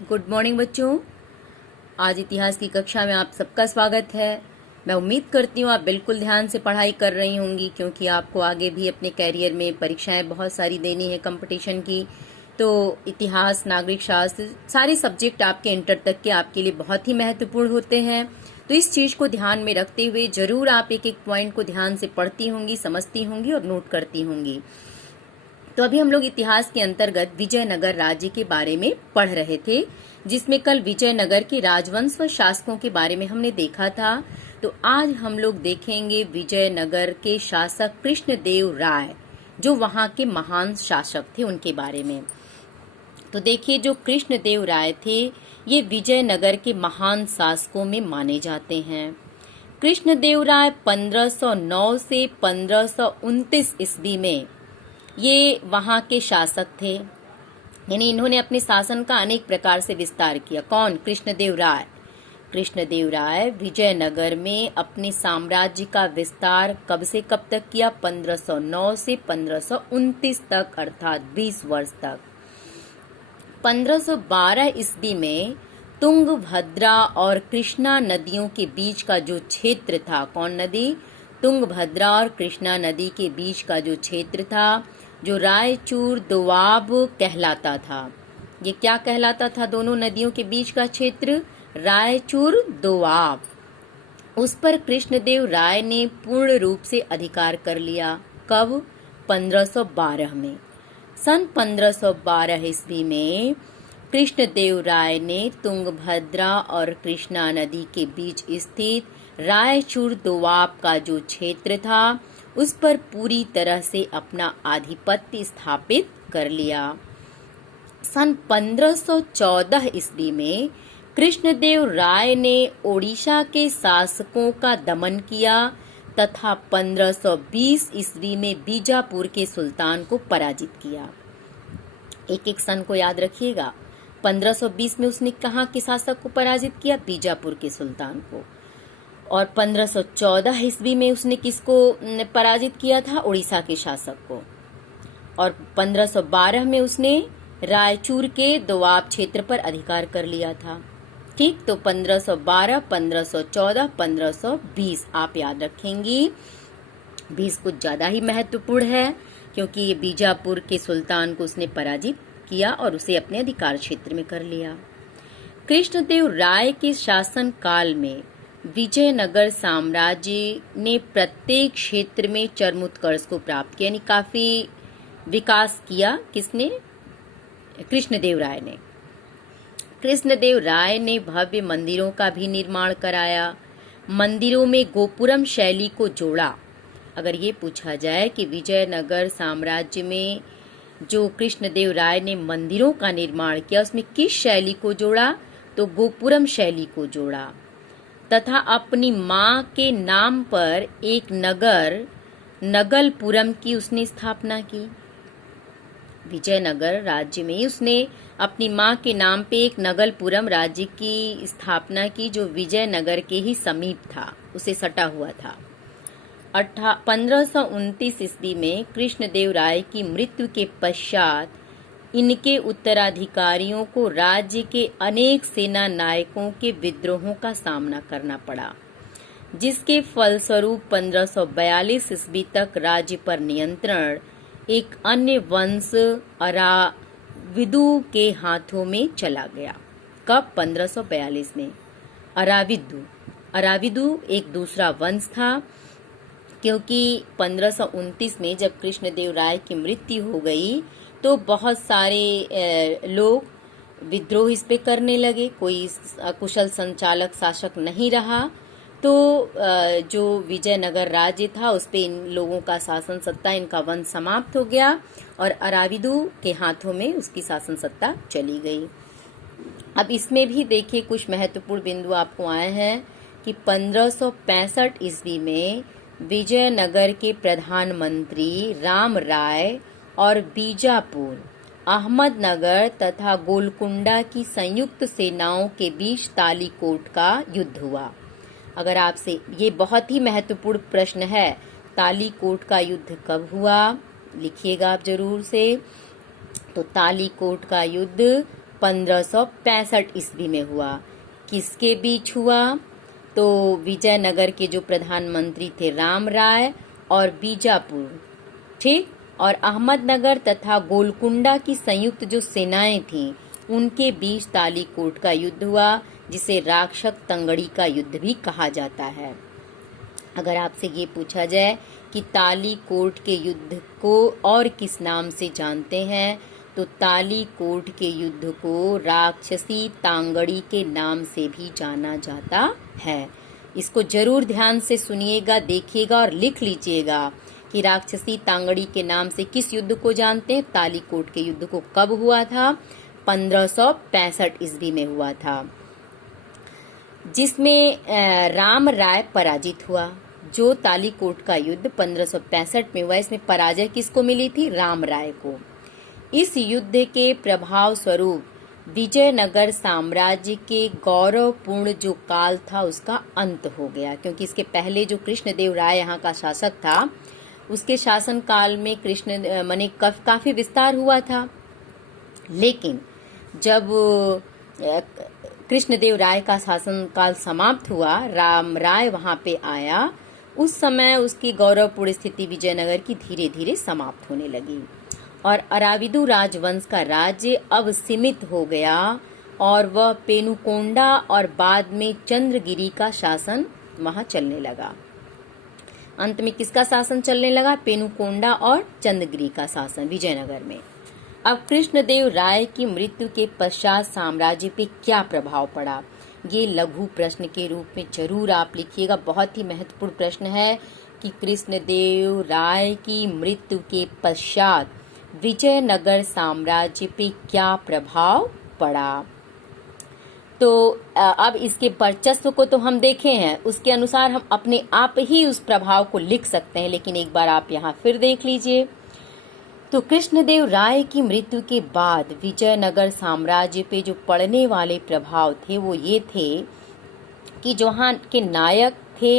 Good morning बच्चों। आज इतिहास की कक्षा में आप सबका स्वागत है। मैं उम्मीद करती हूँ आप बिल्कुल ध्यान से पढ़ाई कर रही होंगी, क्योंकि आपको आगे भी अपने कैरियर में परीक्षाएं बहुत सारी देनी है कंपटीशन की। तो इतिहास, नागरिक शास्त्र, सारे सब्जेक्ट आपके इंटर तक के आपके लिए बहुत ही महत्वपूर्ण होते हैं। तो इस चीज को ध्यान में रखते हुए जरूर आप एक एक पॉइंट को ध्यान से पढ़ती होंगी, समझती होंगी और नोट करती होंगी। तो अभी हम लोग इतिहास के अंतर्गत विजयनगर राज्य के बारे में पढ़ रहे थे, जिसमें कल विजयनगर के राजवंश व शासकों के बारे में हमने देखा था। तो आज हम लोग देखेंगे विजयनगर के शासक कृष्णदेव राय, जो वहां के महान शासक थे, उनके बारे में। तो देखिए, जो कृष्णदेव राय थे ये विजयनगर के महान शासकों में माने जाते हैं। कृष्णदेव राय 1509 से 1529 ईस्वी में ये वहां के शासक थे, यानी इन्होंने अपने शासन का अनेक प्रकार से विस्तार किया। कौन? कृष्णदेव राय। कृष्णदेव राय विजयनगर में अपने साम्राज्य का विस्तार कब से कब तक किया? 1509 से 1529 तक, अर्थात 20 वर्ष तक। 1512 ईस्वी में तुंगभद्रा और कृष्णा नदियों के बीच का जो क्षेत्र था, कौन नदी? तुंगभद्रा और कृष्णा नदी के बीच का जो क्षेत्र था, जो रायचूर दोआब कहलाता था। ये क्या कहलाता था? दोनों नदियों के बीच का क्षेत्र रायचूर दोआब। उस पर कृष्णदेव राय ने पूर्ण रूप से अधिकार कर लिया। कब? 1512 में। सन 1512 ईस्वी में कृष्णदेव राय ने तुंगभद्रा और कृष्णा नदी के बीच स्थित रायचूर दोआब का जो क्षेत्र था, उस पर पूरी तरह से अपना आधिपत्य स्थापित कर लिया। सन 1514 ईस्वी में कृष्णदेव राय ने ओडिशा के शासकों का दमन किया तथा 1520 ईस्वी में बीजापुर के सुल्तान को पराजित किया। एक एक सन को याद रखिएगा। 1520 में उसने कहाँ के शासक को पराजित किया? बीजापुर के सुल्तान को। और 1514 ईस्वी में उसने किसको पराजित किया था? उड़ीसा के शासक को। और 1512 में उसने रायचूर के दोआब क्षेत्र पर अधिकार कर लिया था। ठीक, तो 1512, 1514, 1520 आप याद रखेंगी। 20 कुछ ज्यादा ही महत्वपूर्ण है, क्योंकि ये बीजापुर के सुल्तान को उसने पराजित किया और उसे अपने अधिकार क्षेत्र में कर लिया। कृष्णदेव राय के शासन काल में विजयनगर साम्राज्य ने प्रत्येक क्षेत्र में चरमोत्कर्ष को प्राप्त किया, यानी काफी विकास किया। किसने? कृष्णदेव राय ने। कृष्णदेव राय ने भव्य मंदिरों का भी निर्माण कराया। मंदिरों में गोपुरम शैली को जोड़ा। अगर ये पूछा जाए कि विजयनगर साम्राज्य में जो कृष्णदेव राय ने मंदिरों का निर्माण किया, उसमें किस शैली को जोड़ा? तो गोपुरम शैली को जोड़ा। तथा अपनी मां के नाम पर एक नगर नगलपुरम की उसने स्थापना की। विजयनगर राज्य में उसने अपनी मां के नाम पे एक नगलपुरम राज्य की स्थापना की, जो विजयनगर के ही समीप था, उसे सटा हुआ था। 1529 ईस्वी में कृष्णदेव राय की मृत्यु के पश्चात इनके उत्तराधिकारियों को राज्य के अनेक सेना नायकों के विद्रोहों का सामना करना पड़ा, जिसके फलस्वरूप 1542 ईस्वी तक राज्य पर नियंत्रण एक अन्य वंश अराविदु के हाथों में चला गया। कब? 1542 में। अराविदु एक दूसरा वंश था, क्योंकि 1529 में जब कृष्णदेव राय की मृत्यु हो गई तो बहुत सारे लोग विद्रोह इस पे करने लगे। कोई कुशल संचालक शासक नहीं रहा, तो जो विजयनगर राज्य था उस पे इन लोगों का शासन सत्ता, इनका वंश समाप्त हो गया और अराविदु के हाथों में उसकी शासन सत्ता चली गई। अब इसमें भी देखिए कुछ महत्वपूर्ण बिंदु आपको आए हैं कि 1565 ईस्वी में विजयनगर के प्रधानमंत्री राम राय और बीजापुर, अहमदनगर तथा गोलकुंडा की संयुक्त सेनाओं के बीच तालीकोट का युद्ध हुआ। अगर आपसे ये बहुत ही महत्वपूर्ण प्रश्न है, तालीकोट का युद्ध कब हुआ? लिखिएगा आप जरूर से। तो तालीकोट का युद्ध 1565 ईस्वी में हुआ। किसके बीच हुआ? तो विजयनगर के जो प्रधानमंत्री थे राम राय और बीजापुर, ठीक, और अहमदनगर तथा गोलकुंडा की संयुक्त जो सेनाएं थीं उनके बीच तालीकोट का युद्ध हुआ, जिसे राक्षस तंगड़ी का युद्ध भी कहा जाता है। अगर आपसे ये पूछा जाए कि तालीकोट के युद्ध को और किस नाम से जानते हैं, तो तालीकोट के युद्ध को राक्षसी तांगड़ी के नाम से भी जाना जाता है। इसको जरूर ध्यान से सुनिएगा, देखिएगा और लिख लीजिएगा कि राक्षसी तांगड़ी के नाम से किस युद्ध को जानते हैं। तालीकोट के युद्ध को कब हुआ था? 1565 ईस्वी में हुआ था, जिसमें राम राय पराजित हुआ। जो तालीकोट का युद्ध 1565 में हुआ, इसमें पराजय किसको मिली थी? राम राय को। इस युद्ध के प्रभाव स्वरूप विजयनगर साम्राज्य के गौरवपूर्ण जो काल था उसका अंत हो गया, क्योंकि इसके पहले जो कृष्णदेव राय यहाँ का शासक था उसके शासन काल में काफी विस्तार हुआ था। लेकिन जब कृष्णदेव राय का शासन काल समाप्त हुआ, राम राय वहां पे आया, उस समय उसकी गौरवपूर्ण स्थिति विजयनगर की धीरे धीरे समाप्त होने लगी और अराविदु राजवंश का राज्य अब सीमित हो गया और वह पेनुकोंडा और बाद में चंद्रगिरी का शासन वहां चलने लगा। अंत में किसका शासन चलने लगा? पेनुकोंडा और चंद्रगिरी का शासन विजयनगर में। अब कृष्णदेव राय की मृत्यु के पश्चात साम्राज्य पे क्या प्रभाव पड़ा, ये लघु प्रश्न के रूप में जरूर आप लिखिएगा। बहुत ही महत्वपूर्ण प्रश्न है कि कृष्णदेव राय की मृत्यु के पश्चात विजयनगर साम्राज्य पे क्या प्रभाव पड़ा। तो अब इसके वर्चस्व को तो हम देखे हैं, उसके अनुसार हम अपने आप ही उस प्रभाव को लिख सकते हैं, लेकिन एक बार आप यहाँ फिर देख लीजिए। तो कृष्णदेव राय की मृत्यु के बाद विजयनगर साम्राज्य पे जो पड़ने वाले प्रभाव थे वो ये थे कि जो वहाँ के नायक थे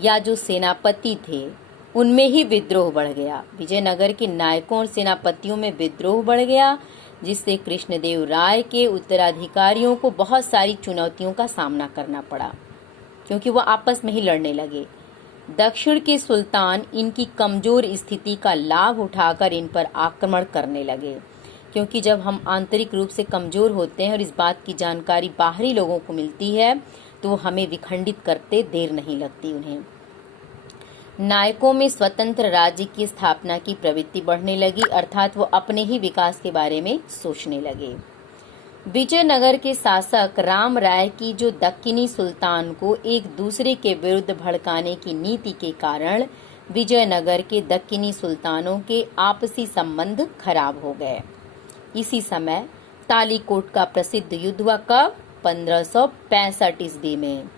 या जो सेनापति थे उनमें ही विद्रोह बढ़ गया। विजयनगर के नायकों और सेनापतियों में विद्रोह बढ़ गया, जिससे कृष्णदेव राय के उत्तराधिकारियों को बहुत सारी चुनौतियों का सामना करना पड़ा, क्योंकि वो आपस में ही लड़ने लगे। दक्षिण के सुल्तान इनकी कमजोर स्थिति का लाभ उठाकर इन पर आक्रमण करने लगे, क्योंकि जब हम आंतरिक रूप से कमजोर होते हैं और इस बात की जानकारी बाहरी लोगों को मिलती है तो हमें विखंडित करते देर नहीं लगती उन्हें। नायकों में स्वतंत्र राज्य की स्थापना की प्रवृत्ति बढ़ने लगी, अर्थात वो अपने ही विकास के बारे में सोचने लगे। विजयनगर के शासक राम राय की जो दक्किनी सुल्तान को एक दूसरे के विरुद्ध भड़काने की नीति के कारण विजयनगर के दक्किनी सुल्तानों के आपसी संबंध खराब हो गए। इसी समय तालीकोट का प्रसिद्ध युद्ध हुआ। कब? 1565 ईस्वी में।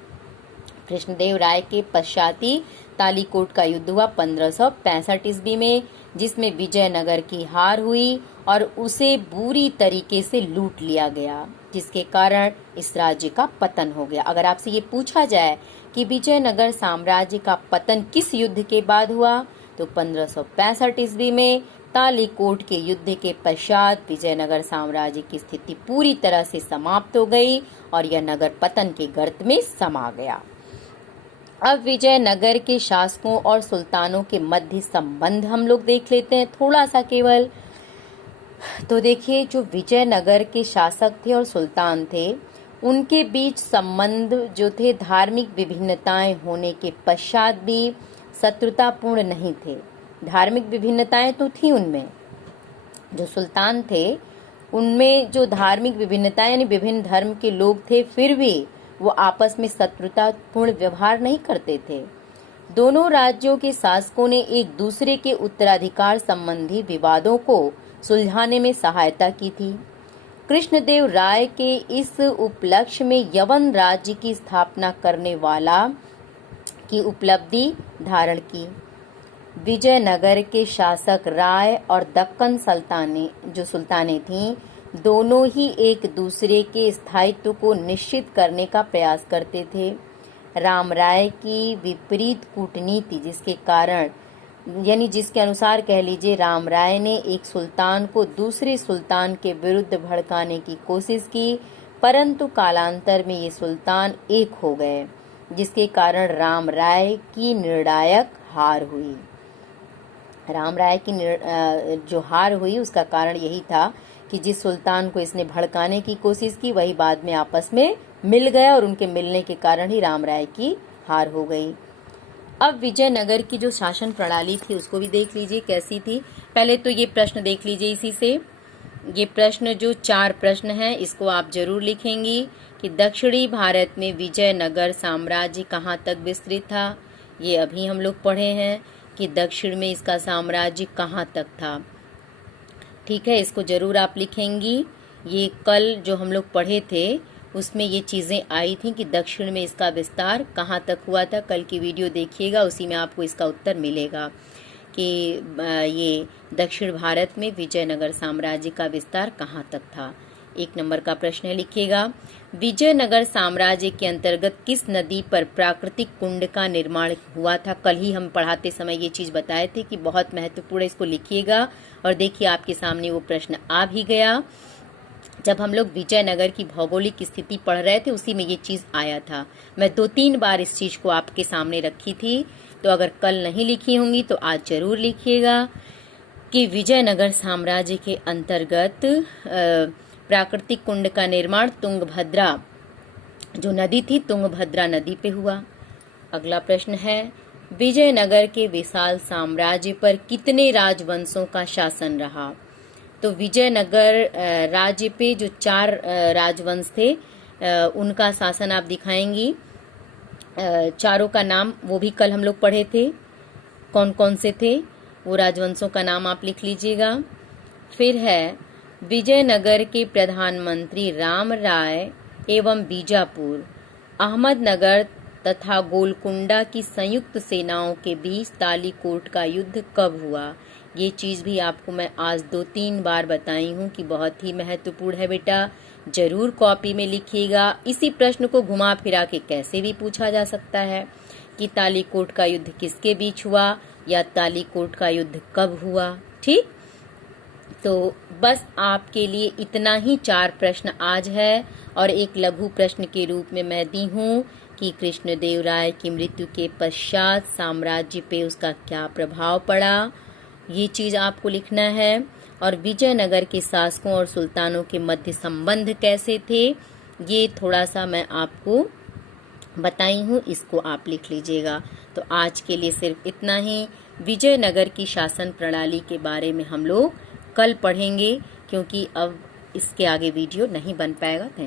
कृष्णदेव राय के पश्चात ही तालीकोट का युद्ध हुआ 1565 ईस्वी में, जिसमें विजयनगर की हार हुई और उसे बुरी तरीके से लूट लिया गया, जिसके कारण इस राज्य का पतन हो गया। अगर आपसे ये पूछा जाए कि विजयनगर साम्राज्य का पतन किस युद्ध के बाद हुआ, तो 1565 ईस्वी में तालीकोट के युद्ध के पश्चात विजयनगर साम्राज्य की स्थिति पूरी तरह से समाप्त हो गई और यह नगर पतन के गर्त में समा गया। अब विजयनगर के शासकों और सुल्तानों के मध्य संबंध हम लोग देख लेते हैं थोड़ा सा केवल। तो देखिए, जो विजयनगर के शासक थे और सुल्तान थे उनके बीच संबंध जो थे धार्मिक विभिन्नताएं होने के पश्चात भी शत्रुतापूर्ण नहीं थे। धार्मिक विभिन्नताएं तो थी उनमें, जो सुल्तान थे उनमें जो धार्मिक विभिन्नताएं यानी विभिन्न धर्म के लोग थे, फिर भी वो आपस में शत्रुतापूर्ण व्यवहार नहीं करते थे। दोनों राज्यों के शासकों ने एक दूसरे के उत्तराधिकार संबंधी विवादों को सुलझाने में सहायता की थी। कृष्णदेव राय के इस उपलक्ष्य में यवन राज्य की स्थापना करने वाला की उपलब्धि धारण की। विजयनगर के शासक राय और दक्कन सुल्ताने थीं, दोनों ही एक दूसरे के स्थायित्व को निश्चित करने का प्रयास करते थे। राम राय की विपरीत कूटनीति, जिसके कारण यानी जिसके अनुसार कह लीजिए राम राय ने एक सुल्तान को दूसरे सुल्तान के विरुद्ध भड़काने की कोशिश की, परंतु कालांतर में ये सुल्तान एक हो गए, जिसके कारण राम राय की निर्णायक हार हुई। राम राय की जो हार हुई उसका कारण यही था कि जिस सुल्तान को इसने भड़काने की कोशिश की वही बाद में आपस में मिल गया और उनके मिलने के कारण ही राम राय की हार हो गई। अब विजयनगर की जो शासन प्रणाली थी उसको भी देख लीजिए कैसी थी। पहले तो ये प्रश्न देख लीजिए इसी से। ये प्रश्न जो 4 प्रश्न हैं इसको आप जरूर लिखेंगी कि दक्षिणी भारत में विजयनगर साम्राज्य कहाँ तक विस्तृत था। ये अभी हम लोग पढ़े हैं कि दक्षिण में इसका साम्राज्य कहाँ तक था। ठीक है, इसको जरूर आप लिखेंगी। ये कल जो हम लोग पढ़े थे उसमें ये चीज़ें आई थी कि दक्षिण में इसका विस्तार कहाँ तक हुआ था। कल की वीडियो देखिएगा, उसी में आपको इसका उत्तर मिलेगा कि ये दक्षिण भारत में विजयनगर साम्राज्य का विस्तार कहाँ तक था। 1 नंबर का प्रश्न है, लिखिएगा। विजयनगर साम्राज्य के अंतर्गत किस नदी पर प्राकृतिक कुंड का निर्माण हुआ था। कल ही हम पढ़ाते समय ये चीज़ बताए थे कि बहुत महत्वपूर्ण, इसको लिखिएगा। और देखिए आपके सामने वो प्रश्न आ भी गया। जब हम लोग विजयनगर की भौगोलिक स्थिति पढ़ रहे थे उसी में ये चीज़ आया था। मैं 2-3 बार इस चीज़ को आपके सामने रखी थी, तो अगर कल नहीं लिखी होंगी तो आज जरूर लिखिएगा कि विजयनगर साम्राज्य के अंतर्गत प्राकृतिक कुंड का निर्माण तुंगभद्रा जो नदी थी, तुंगभद्रा नदी पे हुआ। अगला प्रश्न है, विजयनगर के विशाल साम्राज्य पर कितने राजवंशों का शासन रहा। तो विजयनगर राज्य पे जो 4 राजवंश थे उनका शासन आप दिखाएंगी। चारों का नाम वो भी कल हम लोग पढ़े थे, कौन कौन से थे वो राजवंशों का नाम आप लिख लीजिएगा। फिर है विजयनगर के प्रधानमंत्री राम राय एवं बीजापुर, अहमदनगर तथा गोलकुंडा की संयुक्त सेनाओं के बीच तालीकोट का युद्ध कब हुआ। ये चीज़ भी आपको मैं आज 2-3 बार बताई हूँ कि बहुत ही महत्वपूर्ण है बेटा, जरूर कॉपी में लिखिएगा। इसी प्रश्न को घुमा फिरा के कैसे भी पूछा जा सकता है कि तालीकोट का युद्ध किसके बीच हुआ या तालीकोट का युद्ध कब हुआ। ठीक, तो बस आपके लिए इतना ही 4 प्रश्न आज है और एक लघु प्रश्न के रूप में मैं दी हूँ कि कृष्णदेव राय की मृत्यु के पश्चात साम्राज्य पे उसका क्या प्रभाव पड़ा, ये चीज़ आपको लिखना है। और विजयनगर के शासकों और सुल्तानों के मध्य संबंध कैसे थे ये थोड़ा सा मैं आपको बताई हूँ, इसको आप लिख लीजिएगा। तो आज के लिए सिर्फ इतना ही। विजयनगर की शासन प्रणाली के बारे में हम लोग कल पढ़ेंगे, क्योंकि अब इसके आगे वीडियो नहीं बन पाएगा। Thank you.